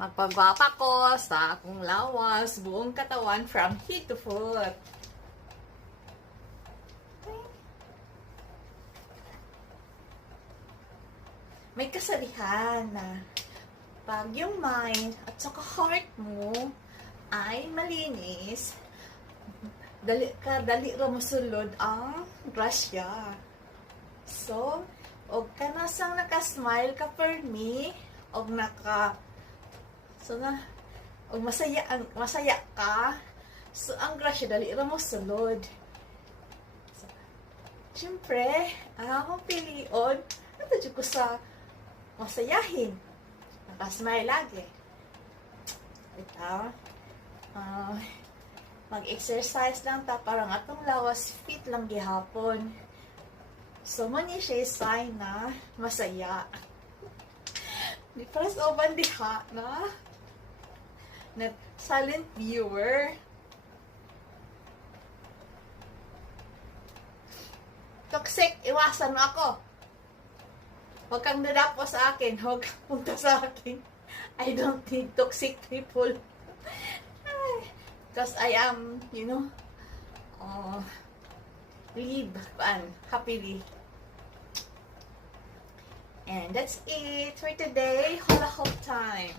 Magpagwapa ko sa akong lawas, buong katawan from head to foot. May kasalihan na pag yung mind at saka heart mo ay malinis, dali ra mosulod ang grasya. So, og kanasang naka-smile ka per me, og og masaya ka, so ang grasya dali ra mosulod. So, syempre, ang akong pilion, natadyo ko sa masayahin. Nakasmile lagi. Ito, mag-exercise lang ta para nga atong lawas fit lang gihapon. So, mani siya sign na masaya. Di para sa uban diha na silent viewer. Toxic, iwasan mo ako. Huwag kang dadapo sa akin. Huwag kang punta sa akin. I don't need toxic people. Because I am, live happily. And that's it for today. Hula hoop time.